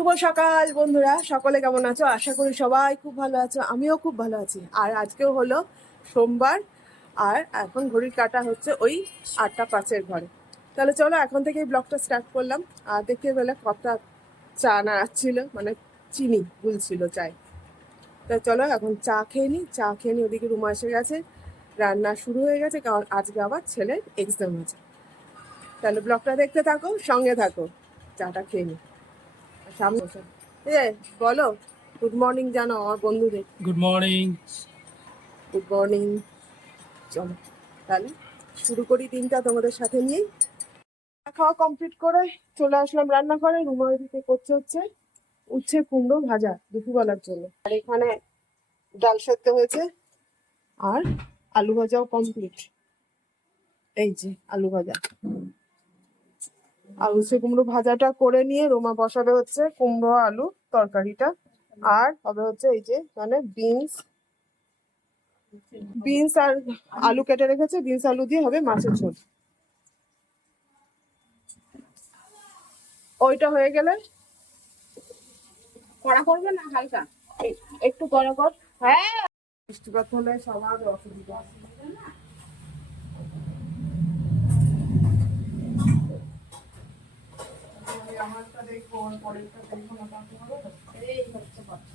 শুভ সকাল বন্ধুরা, সকলে কেমন আছো? আশা করি সবাই খুব ভালো আছো, আমিও খুব ভালো আছি। আর আজকেও হলো সোমবার, আর এখন ঘড়ির কাঁটা হচ্ছে ওই 8টা 5-এর ঘরে। তাহলে চলো এখন থেকেই ব্লগটা স্টার্ট করলাম। আর দেখতে পেলে কপটা চা নাড়াচ্ছিল, মানে চিনি গুলছিল চায়। তা চলো এখন চা খেয়ে নিই। চা খেয়ে নিই, ওদিকে রুমা এসে গেছে, রান্না শুরু হয়ে গেছে, কারণ আজকে আবার ছেলের এক্সাম আছে। তাহলে ব্লগটা দেখতে থাকো, সঙ্গে থাকো। চাটা খেয়ে নিই। সামনে বসো। বলো গুড মর্নিং জানো আমার বন্ধুদের। Good morning. Good morning. চলো তাহলে শুরু করি দিনটা তোমাদের সাথে নিয়েই। খাওয়া কমপ্লিট করে চলে আসলাম রান্নাঘরে। রুমার দিকে করছে হচ্ছে উচ্ছে কুমড়ো ভাজা দুপুরবেলার জন্য। আর এখানে ডাল সেদ্ধ হয়েছে, আর আলু ভাজাও কমপ্লিট। এই যে আলু ভাজা আর উচ্ছে কুমড়ো ভাজাটা করে নিয়ে রোমা বসাবে হচ্ছে কুমড়ো আলু তরকারিটা। আর হবে হচ্ছে এই যে মানে বিনস বিনস আর আলু কেটে রেখেছে, বিনস আলু দিয়ে হবে মাছের ঝোল। ওইটা হয়ে গেলে কড়া করবে না, হালকা একটু কড়া কর। হ্যাঁ, বৃষ্টিপাত হলে সবার অসুবিধা। আমারটা দেখবো, পরেরটা দেখবো না, এই হচ্ছে কথা।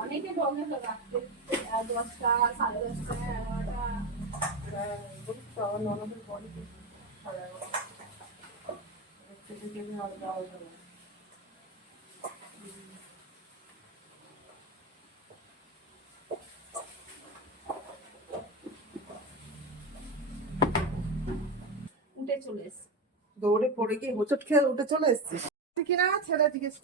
অনেকে বলে তো রাখতে 10টা 10:30 11টা ননদের বডি 11:30। উঠে চলে এসছে, দৌড়ে পড়ে গিয়ে হোঁচট খেয়ে উঠে চলে এসছে কিনা ছেলে জিজ্ঞেস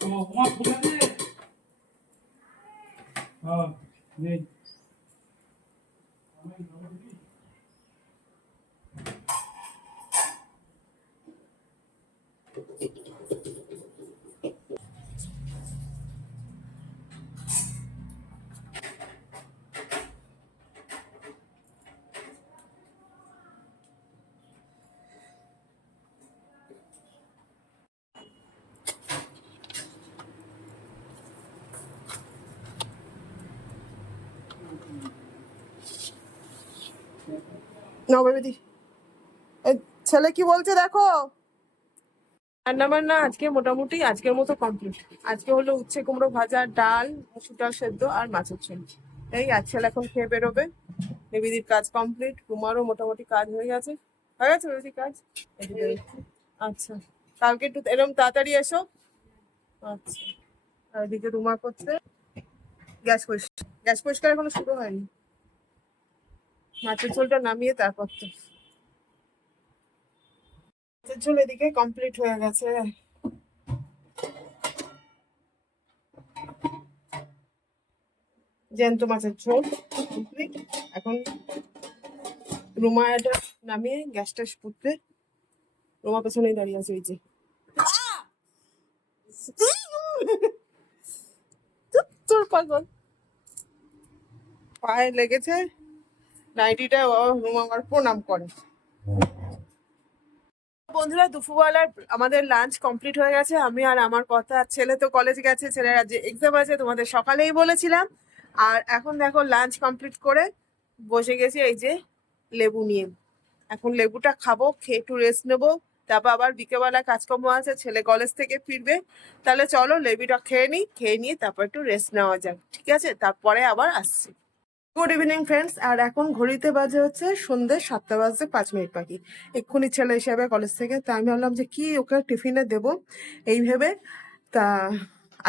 নববেদি। ছেলে কি বলছে দেখো। রান্না বান্না আজকে মোটামুটি আজকের মতো কমপ্লিট। আজকে হলো উচ্ছে কুমড়ো ভাজা, ডাল, মুসুর ডাল সেদ্ধ আর মাছের ঝোল। এই আর ছেলে এখন খেয়ে বেরোবে। নিবিদির কাজ কমপ্লিট, রুমারও মোটামুটি কাজ হয়ে গেছে। হয়ে গেছে নিবিদির কাজ। আচ্ছা, কালকে একটু এরকম তাড়াতাড়ি এসো। আচ্ছা, আর এদিকে রুমা করছে গ্যাস পরিষ্কার এখনো শুরু হয়নি। মাছের ঝোলটা নামিয়ে তারপর তো মাছের ঝোল এদিকে কমপ্লিট হয়ে গেছে। জ্যান্ত মাছের ঝোল কমপ্লিট। এখন রুমা এটা নামিয়ে গ্যাসটা পুঁতবে। রুমা পেছনেই দাঁড়িয়ে আছে, এই যে তোর পাগল পায়ে লেগেছে নাইটিটা। রুমা আমার প্রণাম করে। বন্ধুরা দুপুরবেলার আমাদের লাঞ্চ কমপ্লিট হয়ে গেছে। আমি আর আমার কথা, ছেলে তো কলেজ গেছে, ছেলের আজ এক্সাম আছে, তোমাদের সকালেই বলেছিলাম। আর এখন দেখো লাঞ্চ কমপ্লিট করে বসে গেছি এই যে লেবু নিয়ে। এখন লেবুটা খাবো, খেয়ে একটু রেস্ট নেবো। তারপর আবার বিকেলবেলা কাজকর্ম আছে, ছেলে কলেজ থেকে ফিরবে। তাহলে চলো লেবুটা খেয়ে নিই, খেয়ে নিয়ে তারপর একটু রেস্ট নেওয়া যাক, ঠিক আছে? তারপরে আবার আসছি। Good evening friends. আর এখন ঘড়িতে বাজে হচ্ছে সন্ধ্যে 7টা বাজতে 5 মিনিট বাকি। এক্ষুনি ছেলে হিসাবে কলেজ থেকে, তা আমি ভাবলাম যে কি ওকে টিফিনে দেবো এই ভেবে। তা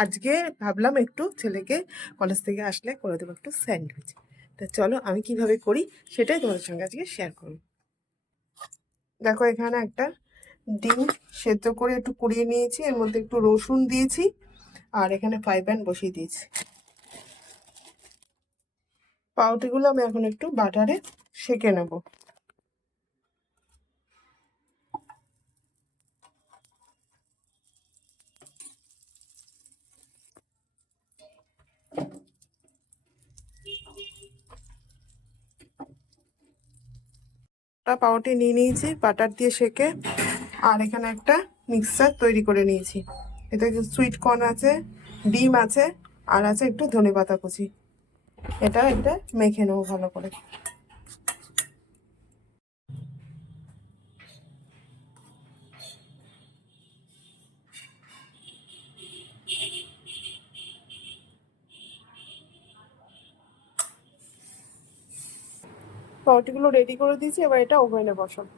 আজকে ভাবলাম একটু ছেলেকে কলেজ থেকে আসলে করে দেবো একটু স্যান্ডউইচ। তা চলো আমি কিভাবে করি সেটাই তোমাদের সঙ্গে আজকে শেয়ার করব। দেখো এখানে একটা ডিম সেদ্ধ করে একটু কুড়িয়ে নিয়েছি, এর মধ্যে একটু রসুন দিয়েছি, আর এখানে ফ্রাই প্যান বসিয়ে দিয়েছি। পাউরুটিগুলো আমি এখন একটু বাটারে সেঁকে নেব। পাউরুটি নিয়ে নিয়েছি বাটার দিয়ে সেকে, আর এখানে একটা মিক্সচার তৈরি করে নিয়েছি। এতে সুইট কর্ন আছে, ডিম আছে, আর আছে একটু ধনেপাতা কুচি। এটা মেখে নেবো ভালো করে। পাউরুটিগুলো রেডি করে দিয়েছি, এবার এটা ওভেনে বসাবো।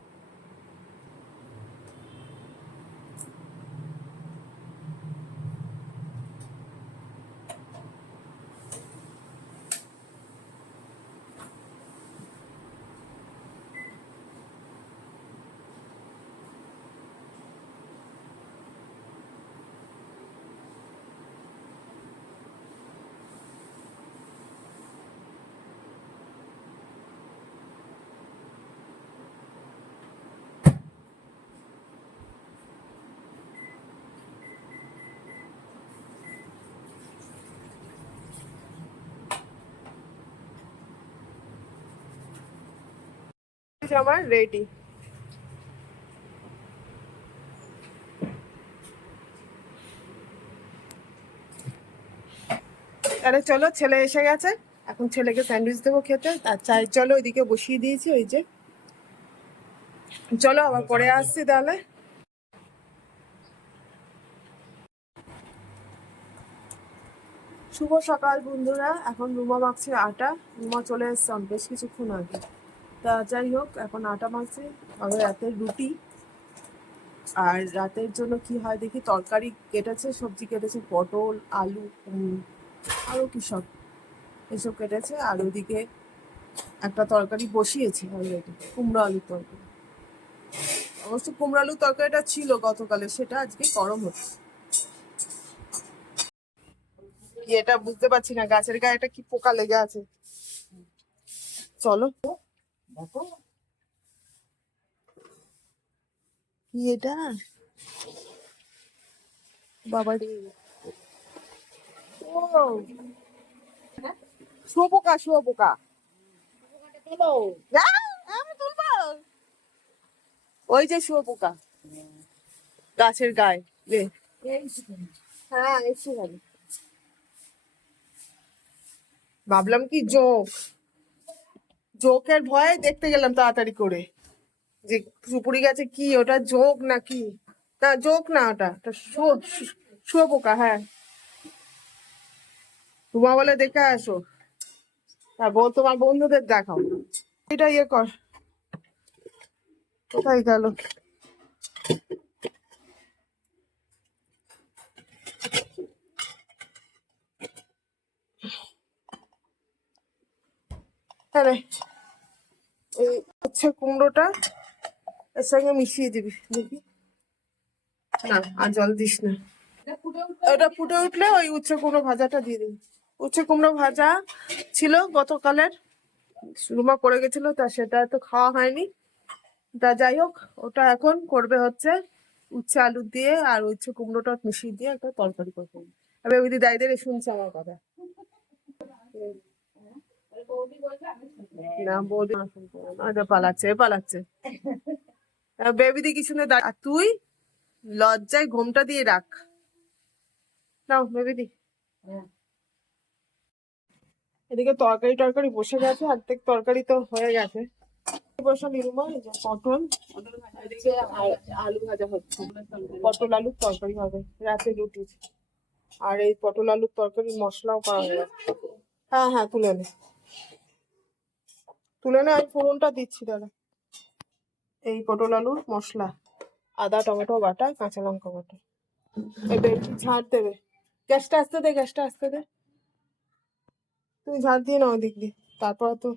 আমার রেডি। তাহলে চলো, ছেলে এসে গেছে, এখন ছেলেকে স্যান্ডউইচ দেবো খেতে। আর চাই চলো ওইদিকে বসিয়ে দিয়েছি, ওই যে। চলো আবার পরে আসছি তাহলে। শুভ সকাল বন্ধুরা, এখন রুমা মাখছে আটা। রুমা চলে এসছে বেশ কিছুক্ষণ আগে। তা যাই হোক, এখন আটা মাখছে, হবে রাতের রুটি। আর রাতের জন্য কি হয় দেখি, তরকারি কেটেছে, সবজি কেটেছে, পটল, আলু, আরও কি সব এসব কেটেছে। আর ওইদিকে একটা তরকারি বসিয়েছি অলরেডি, কুমড়ো আলুর তরকারি। অবশ্য কুমড়ো আলুর তরকারিটা ছিল গতকালে, সেটা আজকে গরম হচ্ছে। কি এটা বুঝতে পারছি না, গাছের গায়ে একটা কি পোকা লেগে আছে। চলো দেখো কি এটা, বাবা রে, ও শুয়োপোকা, শুয়োপোকা। আমি তুলবো, ওই যে শুয়োপোকা গাছের গায়ে রে। হ্যাঁ এসে গেল, ভাবলাম কি জোক, জোকের ভয়ে দেখতে গেলাম তাড়াতাড়ি করে যে সুপুরি গাছে কি ওটা, জোক নাকি। না জোক না, ওটা শুয়োপোকা। হ্যাঁ, তোমার বলে দেখে আসো, তোমার বন্ধুদের দেখাও। এটা ইয়ে কর, কোথায় গেল। হ্যাঁ, এই হচ্ছে কুমড়োটা, এর সঙ্গে মিশিয়ে দিবি দেখি। না আর জল দিস না, ওটা ফুটে উঠলে ওই উচ্ছে কুমড়ো ভাজাটা দিয়ে দিবি। উচ্ছে কুমড়ো ভাজা ছিল গতকালের, রুমা করে গেছিল, তা সেটা তো খাওয়া হয়নি। তা যাই হোক, ওটা এখন করবে হচ্ছে উচ্ছে আলু দিয়ে আর উচ্ছে কুমড়োটা মিশিয়ে দিয়ে একটা তরকারি করবো। আমি ওই দিদি দাইদের শুনছে আমার কথা। না বৌদি না, শুনতে হবে না, পালাচ্ছে পালাচ্ছে। বেবি দি কি শুনে আর তুই লজ্জায় ঘোমটা দিয়ে রাখ। নাও বেবি দি। এদিকে তরকারি টরকারি বসে গেছে, অর্ধেক তরকারি তো হয়ে গেছে। বসা নিরুমা, এই যে পটল, এদিকে আলু ভাজা হচ্ছে, পটল আলুর তরকারি হবে রাতে রুটি। আর এই পটল আলুর তরকারি মশলাও করা হয়ে গেছে। হ্যাঁ হ্যাঁ, তুলে নে তুলে নে, আমি ফোড়নটা দিচ্ছি দাদা। এই পটল আলুর মশলা, আদা টমেটো বাটা, কাঁচা লঙ্কা বাটা। এই বেশি ঝাড় দেবে, গ্যাসটা আসতে দে, গ্যাসটা আসতে দে, তুমি ঝাড় দিয়ে নাও দিক দিয়ে, তারপর তো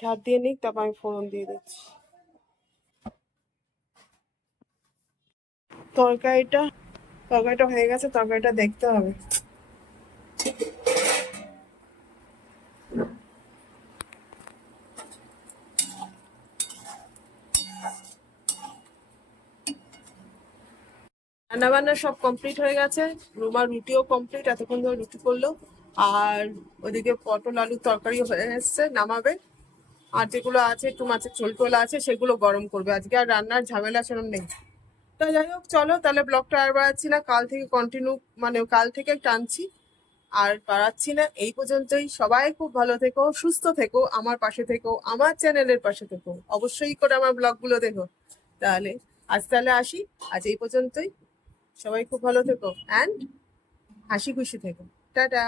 ঝাড় দিয়ে নিক, তারপর আমি ফোড়ন দিয়ে দিচ্ছি। তরকারিটা তরকারিটা হয়ে গেছে, তরকারিটা দেখতে হবে। রান্না বান্না সব কমপ্লিট হয়ে গেছে। রুমার রুটিও কমপ্লিট, এতক্ষণ ধরে রুটি করলো। আর ওদিকে পটল আলুর তরকারিও হয়ে এসছে, নামাবে। আর যেগুলো আছে একটু মাছের ঝোল টোল আছে সেগুলো গরম করবে, আজকে আর রান্নার ঝামেলা সেরকম নেই। তো যাই হোক, চলো তাহলে ব্লগটা আর বাড়াচ্ছি না, কাল থেকে কন্টিনিউ, মানে কাল থেকে টানছি, আর বাড়াচ্ছি না। এই পর্যন্তই। সবাই খুব ভালো থেকো, সুস্থ থেকো, আমার পাশে থেকো, আমার চ্যানেলের পাশে থেকো, অবশ্যই করে আমার ব্লগগুলো দেখো। তাহলে তাহলে আসি, আজ এই পর্যন্তই। সবাই খুব ভালো থেকো অ্যান্ড হাসি খুশি থেকো। টাটা।